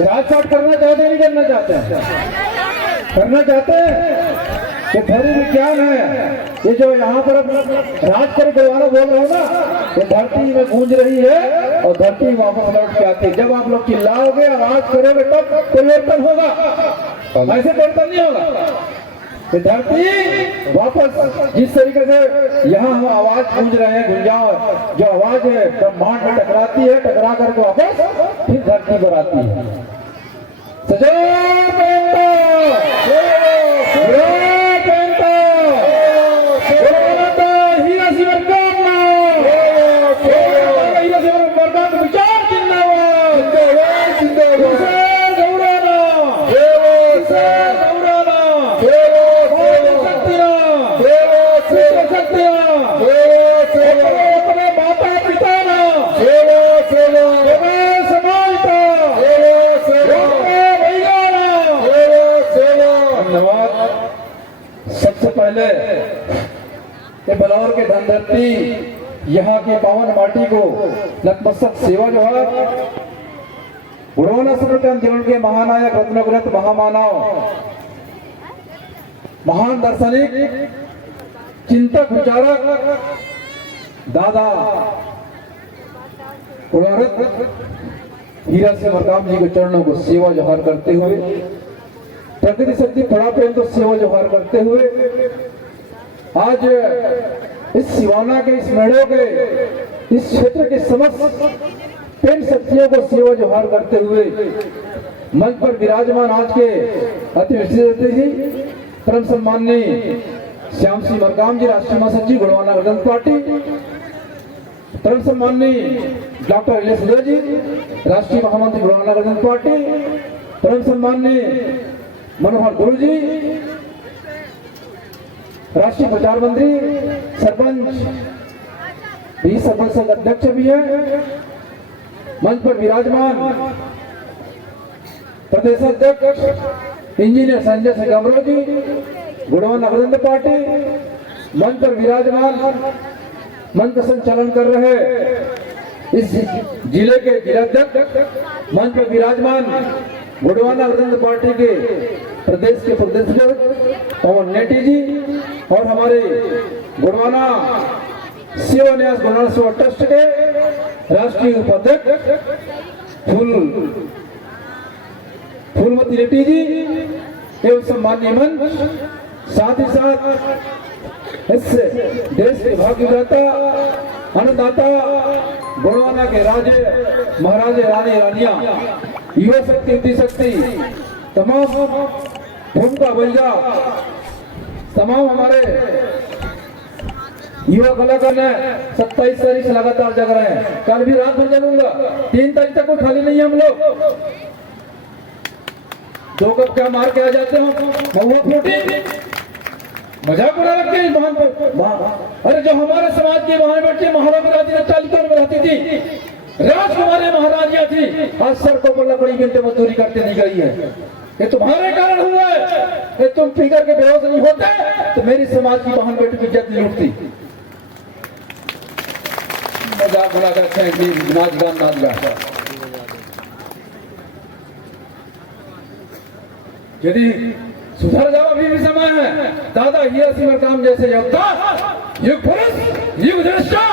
राजपाट करना चाहते नहीं करना चाहते हैं? करना चाहते हैं। तो धैर्य विज्ञान है ये जो यहाँ पर राज कर गलवाना बोल रहे हो ना, ये धरती में गूंज रही है और धरती वापस लौट के आती है। जब आप लोग चिल्लाओगे आवाज करोगे तब परिवर्तन होगा, ऐसे परिवर्तन नहीं होगा। तो धरती वापस जिस तरीके से यहाँ हम आवाज गूंज रहे हैं, गुंजाओ जो आवाज है ब्रह्मांड में टकराती है, टकरा करके वापस फिर धरती पर आती है। सबसे पहले बलौर के धनधरती यहाँ की पावन माटी को नतमस्तक सेवा जो है गुरुवाना समृद्ध आंदोलन के महानायक रत्नग्रत महामानव महान दार्शनिक चिंतक विचारक दादा कुलारत हीरा सिंह मरकाम जी के चरणों को सेवा जोहार करते हुए, प्रकृति शक्ति थोड़ा प्रेम तो सेवा जोहार करते हुए आज इस सिवाना के, इस मेढ़ों के, इस क्षेत्र के समस्त पेन शक्तियों को सेवा जोहार करते हुए मंच पर विराजमान आज के अति विशिष्ट जी परम सम्माननीय श्याम सिंह मरकाम जी, राष्ट्रीय महासचिव गुड़वाना गणतंत्र पार्टी, परम सम्माननीय डॉक्टर इलेश जी, राष्ट्रीय महामंत्री गुड़वाना गणतंत्र पार्टी, परम सम्माननीय मनोहर गुरु जी, राष्ट्रीय प्रचार मंत्री, सरपंच भी, सरपंच संघ अध्यक्ष भी है, मंच पर विराजमान प्रदेश अध्यक्ष इंजीनियर संजय सिंह गमरो जी, गुड़वाना गणतंत्र पार्टी, मंच पर विराजमान मंच का संचालन कर रहे इस जिले के जिलाध्यक्ष, मंच पर विराजमान गुड़वाना गणतंत्र पार्टी के प्रदेश के प्रदेश पवन नेटी जी और हमारे गुड़वाना सेवा न्यास गुड़वाना सेवा ट्रस्ट के राष्ट्रीय उपाध्यक्ष फूलमती रेड्डी जी एवं सम्माननीय मंच, साथ ही साथ इस देश के भाग्यदाता अन्नदाता गुड़वाना के राजे महाराजे रानी रानिया, युवा शक्ति युद्धि शक्ति, तमाम भूमिका बलिया, तमाम हमारे युवा कलाकार ने 27 तारीख से लगातार जग रहे हैं। कल भी रात भर जगूंगा, 3 तारीख तक कोई खाली नहीं है। हम लोग 2 कप क्या मार के आ जाते हैं, महुआ फूटी मजाक उड़ा रखते हैं वहां पर। अरे जो हमारे समाज के वहां बैठे महाराज ने 40 में रहती थी, राजकुमारी महाराजियां थी, आज सड़कों पर लकड़ी घंटे मजदूरी करते नहीं गई है। ये तुम्हारे कारण हुआ है। ये तुम फिकर के बेहोश नहीं होते तो मेरी समाज की बहन बेटी की इज्जत नहीं उठती। मजाक उड़ा करते हैं कि नाच गान यदि सुधर जाओ, अभी भी समय है। दादा हीरा सिंह मरकाम जैसे योद्धा, युग पुरुष, युग दृष्टा,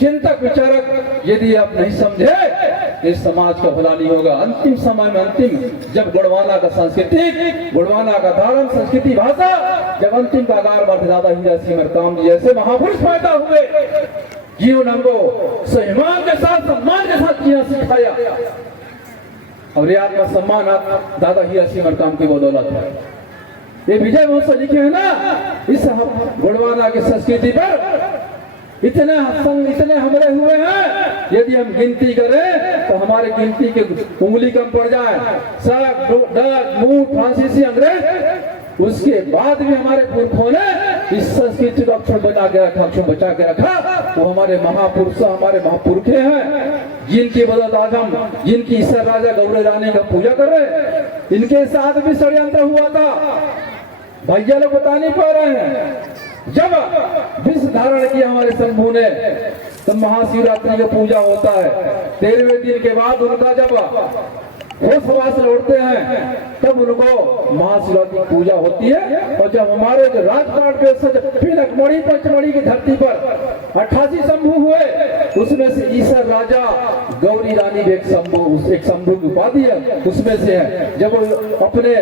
चिंतक विचारक यदि आप नहीं समझे इस समाज का भला नहीं होगा। अंतिम समय में, अंतिम जब गुड़वाना का संस्कृति, गुड़वाना का धारण, संस्कृति, भाषा जब अंतिम का आगार बांटे दादा हीरा सिंह मरकाम जी जैसे महापुरुष पैदा हुए, जीवन हमको सम्मान के साथ जीना सिखाया और ये आत्मा सम्मान दादा हीरा सिंह मरकाम की बदौलत है। ये विजय महोत्सव लिखे है ना, इस गुड़वाना की संस्कृति पर इतने हमले हुए हैं। यदि हम गिनती करें तो हमारे गिनती के उंगली कम पड़ जाए। सब डग मुंह फ्रांसीसी अंग्रेज, उसके बाद भी हमारे पुरखों ने इस संस्कृति को अक्षर बचा के रखा, अक्षर बचा के रखा। वो हमारे महापुरुष, हमारे महापुरखे हैं, जिनकी बदौलत आज हम, जिनकी ईश्वर राजा गौरे रानी का पूजा कर रहे। इनके साथ भी षड्यंत्र हुआ था, भैया लोग बता नहीं पा रहे हैं। जब विष धारण किया हमारे शंभू ने, तो महाशिवरात्रि का पूजा होता है। 13वें दिन के बाद उनका जब होश हवास लौटते हैं, तब उनको महाशिवरात्रि की पूजा होती है। और जब हमारे जो राजपाट पे फिर अकमड़ी पंचमढ़ी की धरती पर 88 शंभू हुए, उसमें से ईसर राजा गौरी रानी भी एक शंभू की उपाधि है, उसमें से है। जब वो अपने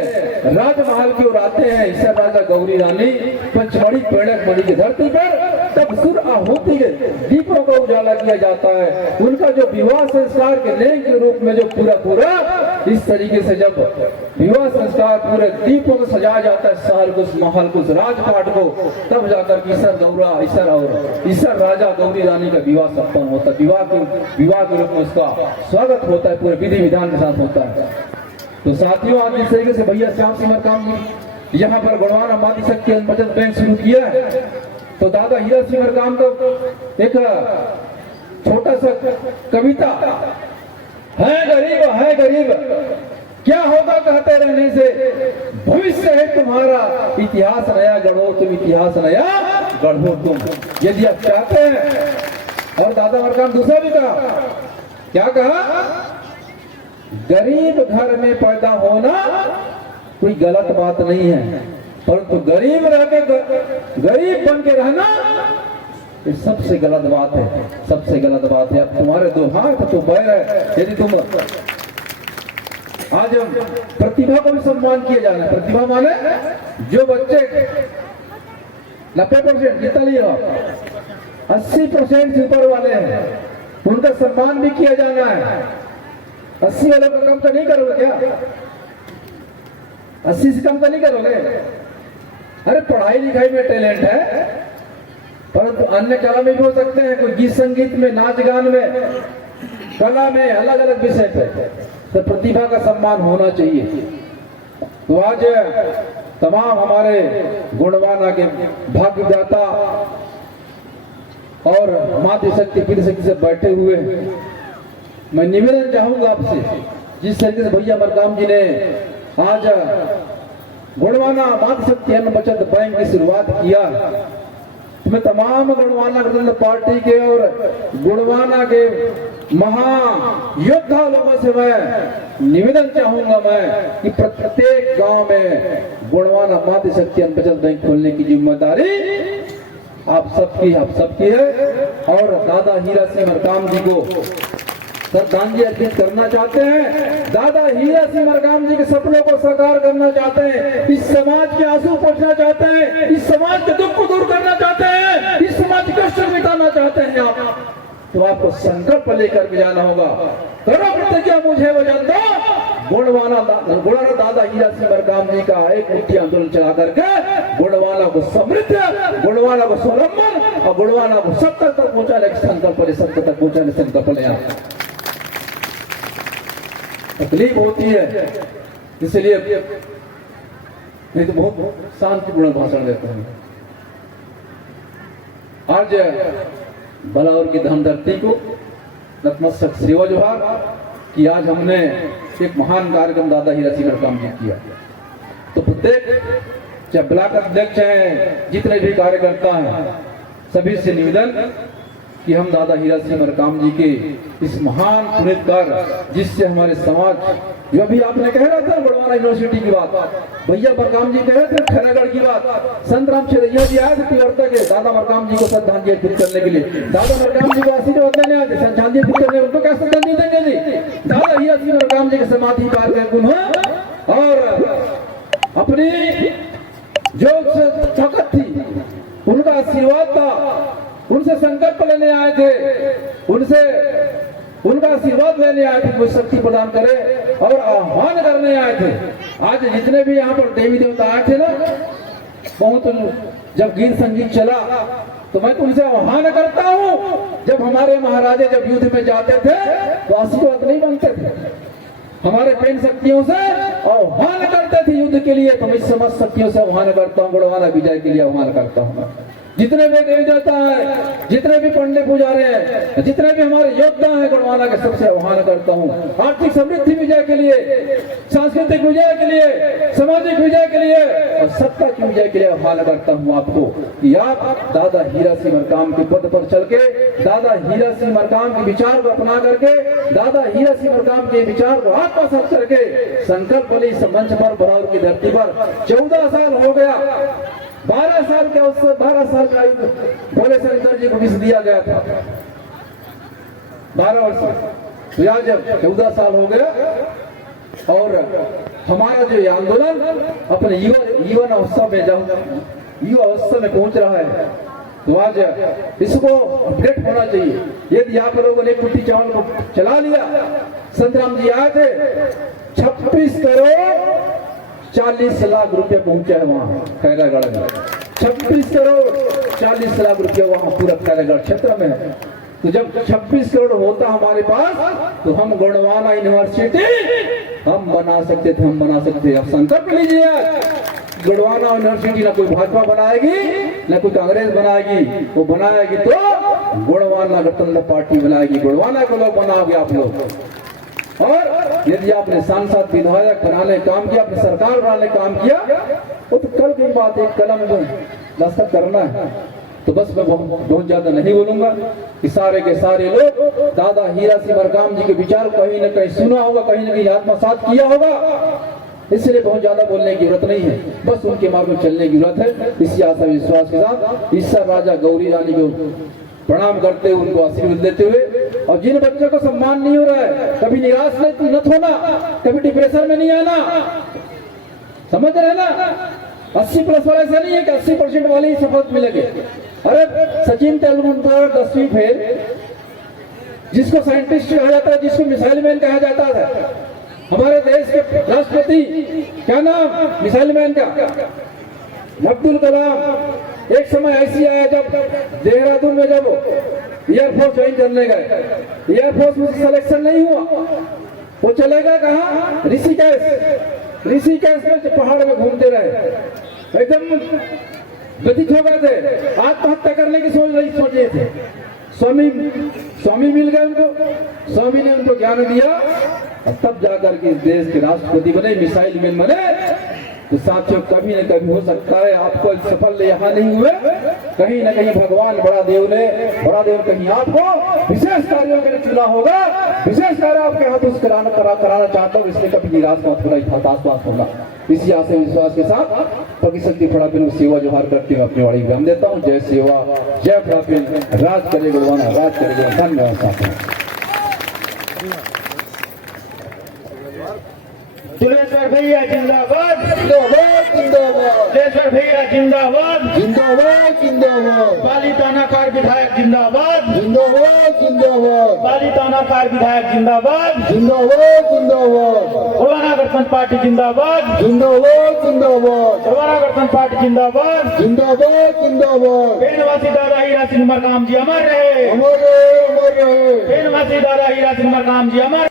राजमहल की ओर आते हैं ईसर राजा गौरी रानी पंचमढ़ी पेड़क मणि की धरती पर, तब सुर आहुति के दीपों का उजाला किया जाता है। उनका जो विवाह संस्कार के लेंग के रूप में जो पूरा इस तरीके से जब विवाह संस्कार पूरे दीपों को सजाया जाता है शहर को, महल को, राजपाट को, तब जाकर ईसर राजा गौरी रानी का विवाह संपन्न होता है। विवाह के रूप में उसका स्वागत होता है, पूरे विधि विधान के साथ होता है। तो साथियों, आज इस तरीके से भैया श्याम सिंह काम यहाँ पर गढ़वाना माती शक्ति बचत बैंक शुरू किया है। तो दादा हीरा सिंह काम का एक छोटा सा कविता है गरीब क्या होगा कहते रहने से, भविष्य है तुम्हारा, इतिहास नया गढ़ो तुम, इतिहास नया गढ़ो तुम। यदि आप चाहते हैं। और दादा मरकाम दूसरा भी कहा, क्या कहा, गरीब घर में पैदा होना कोई गलत बात नहीं है, परंतु गरीब रह के गरीब बन के रहना ये सबसे गलत बात है, सबसे गलत बात है। अब तुम्हारे दो हाथ तो पैर है, यदि तुम आज प्रतिभा को भी सम्मान किया जाना है। प्रतिभा माने जो बच्चे 90% जितना लिए 80% से ऊपर वाले हैं, उनका सम्मान भी किया जाना है। 80 वालों का कम तो नहीं करोगे क्या? 80 से कम तो नहीं करोगे? अरे पढ़ाई लिखाई में टैलेंट है, परंतु अन्य कला में भी हो सकते हैं, कोई गीत संगीत में, नाच गान में, कला में, अलग अलग विषय पे, तो प्रतिभा का सम्मान होना चाहिए। तो आज तमाम हमारे गुणवाना के भाग्यदाता और मातृ शक्ति पितृ शक्ति से बैठे हुए, मैं निवेदन चाहूंगा आपसे, जिस तरीके से भैया मरकाम जी ने आज गुणवाना मातृ शक्ति अन्न बचत बैंक की शुरुआत किया, मैं तमाम गुणवाना पार्टी के और गुणवाना के महायोद्धा लोगों से मैं निवेदन चाहूंगा मैं कि प्रत्येक गांव में गुणवाना मातृ शक्ति अन्न बचत बैंक खोलने की जिम्मेदारी आप सबकी है। और दादा हीरा सिंह मरकाम जी को श्रद्धांजलि अर्पित करना चाहते हैं। दादा हीरा सिंह मरकाम जी के सपनों को साकार करना चाहते हैं, इस समाज के आंसू पोंछना चाहते हैं, इस समाज के दुख को दूर करना चाहते हैं, इस समाज के कष्ट मिटाना चाहते हैं आप, तो आपको संकल्प लेकर के जाना होगा। करो प्रतिज्ञा, मुझे वचन दो, गुणवाना दादा हीरा सिंह मरकाम जी का एक मुट्ठी आंदोलन चला करके गुणवाना को समृद्ध, गुणवाना को स्वावलंबन और गुणवाना को सब तक पहुंचाने के संकल्प ले तकलीफ होती है, इसलिए नहीं तो बहुत शांतिपूर्ण भाषण देते हैं। आज बलाउर की धनधरती को नतमस्तक सेवा जोहार कि आज हमने एक महान कार्यक्रम दादा हीरा सिंह मरकाम जी किया। तो प्रत्येक चाहे ब्लॉक अध्यक्ष हैं, जितने भी कार्यकर्ता हैं, सभी से निवेदन कि हम दादा हीरा सिंह मरकाम जी के इस महान पुनीत कार्य, जिससे हमारे समाज, जो भी आपने कह रहा था गुणवाना यूनिवर्सिटी की बात, भैया मरकाम जी कह रहे थे खैरागढ़ की बात, संत राम चरैया जी आए थे तिवर्ता के दादा मरकाम जी को श्रद्धांजलि अर्पित करने के लिए, दादा मरकाम जी को आशीर्वाद देने आए थे, श्रद्धांजलि अर्पित करने, उनको क्या श्रद्धांजलि देंगे जी? दादा हीरा सिंह मरकाम जी के समाधि पार कर उन्होंने और अपनी जो ताकत थी, उनका आशीर्वाद था, उनसे संकल्प लेने आए थे, उनका आशीर्वाद लेने आए थे, मुझे शक्ति प्रदान करे और आह्वान करने आए थे। आज जितने भी यहाँ पर देवी देवता आए थे ना, बहुत जब गीत संगीत चला तो मैं तुमसे आह्वान करता हूँ, जब हमारे महाराजे जब युद्ध में जाते थे तो आशीर्वाद नहीं बनते थे, हमारे पेन शक्तियों से आह्वान करते थे युद्ध के लिए, तो मैं समझ शक्तियों से आह्वान करता हूँ, गुणवाना विजय के लिए आह्वान करता हूँ। जितने भी देवी देवता है, जितने भी पंडित पुजारी हैं, जितने भी हमारे योद्धा हैं गढ़वाना के, सबसे आह्वान करता हूँ आर्थिक समृद्धि विजय के लिए, सांस्कृतिक विजय के लिए, सामाजिक विजय के लिए और सत्ता की विजय के लिए आह्वान करता हूँ आपको कि आप दादा हीरा सिंह मरकाम के पद पर चल के, दादा हीरा सिंह मरकाम के विचार को अपना करके, दादा हीरा सिंह मरकाम के विचार को आत्मसात करके संकल्प वाली इस मंच पर बराबर की धरती पर 14 साल हो गया, 12 साल के अवसर, 12 साल का भोले शंकर जी को विष दिया गया था, 12 वर्ष, तो आज 14 साल हो गया और हमारा जो ये आंदोलन अपने युवा अवस्था में युवा अवस्था में पहुंच रहा है, तो आज इसको अपडेट होना चाहिए। यदि आप लोगों ने कुट्टी चावल को चला लिया, संत राम जी आए थे, 26 करोड़ 40 लाख रुपए पहुंचे है वहां खैरागढ़ में, 26 करोड़ 40 लाख रुपए वहां पूरा खैरागढ़ क्षेत्र में है। तो जब 26 करोड़ होता हमारे पास तो हम गोंडवाना यूनिवर्सिटी हम बना सकते थे, हम बना सकते थे। अब संकल्प लीजिए, गोंडवाना यूनिवर्सिटी ना कोई भाजपा बनाएगी ना कोई कांग्रेस बनाएगी, वो बनाएगी तो गोंडवाना गणतंत्र पार्टी बनाएगी, गोंडवाना को लोग बनाओगे आप लोग। और यदि आपने सांसद विधायक बनाने काम किया, अपनी सरकार बनाने काम किया, वो तो कल की बात है, कलम दस्तखत करना है। तो बस मैं बहुत ज्यादा नहीं बोलूंगा कि सारे के सारे लोग दादा हीरा सिंह मरकाम जी के विचार कहीं न कहीं सुना होगा, कहीं न कहीं आत्मसात किया होगा, इसलिए बहुत ज्यादा बोलने की जरूरत नहीं है, बस उनके मार्ग में चलने की जरूरत है। इसी आशा विश्वास के साथ ईसा राजा गौरी रानी को प्रणाम करते हुए, उनको आशीर्वाद देते हुए, और जिन बच्चों को सम्मान नहीं हो रहा है, कभी निराश नहीं होना, कभी डिप्रेशन में नहीं आना, समझ रहे ना। 80+ वाले ऐसा नहीं है कि 80% वाले ही सफल मिलेंगे। अरे सचिन तेंदुलकर 10वीं फेल, जिसको साइंटिस्ट कहा जाता है, जिसको मिसाइल मैन कहा जाता है, हमारे देश के राष्ट्रपति क्या नाम मिसाइल मैन का, अब्दुल कलाम। एक समय ऐसी आया जब देहरादून में जब एयरफोर्स ज्वाइन करने गए, एयरफोर्स में सिलेक्शन नहीं हुआ, वो चले गए कहाँ, ऋषिकेश। ऋषिकेश में पहाड़ में घूमते रहे, एकदम व्यतीत हो गए थे, आत्महत्या करने की सोच रहे थे। स्वामी मिल गए उनको, स्वामी ने उनको ज्ञान दिया और तब जाकर के इस देश के राष्ट्रपति बने, मिसाइल मैन बने। तो साथियों, कभी न कभी हो सकता है आपको सफल यहाँ नहीं हुए, कहीं न कहीं भगवान बड़ा देव कहीं आपको विशेष कार्यों के लिए चुना होगा, विशेष कार्य आपके हाथ उस कराना चाहता हूँ, इसलिए कभी निराश मत होना, हताश होगा। इसी आशा विश्वास के साथ प्रकृति फड़ापिन सेवा जोहार करते हुए अपनी वाणी विराम देता हूँ। जय सेवा, जय फड़ापिन, राज करे गुरुवाना, राज करे गुरुवाना। धन्यवाद साथियों। दुलेश्वर भैया जिंदाबाद, जिंदाबाद जिंदाबाद, दुलेश्वर भैया जिंदाबाद, जिंदाबाद जिंदाबाद, बाली तानाकार विधायक जिंदाबाद, जिंदाबाद जिंदाबाद, बाली तानाकार विधायक जिंदाबाद, जिंदाबाद जिंदाबाद, गोंडवाना गणतंत्र पार्टी जिंदाबाद, जिंदाबाद जिंदाबाद, गोंडवाना गणतंत्र पार्टी जिंदाबाद, जिंदाबाद जिंदाबाद। बेनवासी दादा हीरा सिंह मरकाम जी अमर रहे, अमर रहे, अमर रहे। बेनवासी दादा हीरा सिंह मरकाम जी अमर।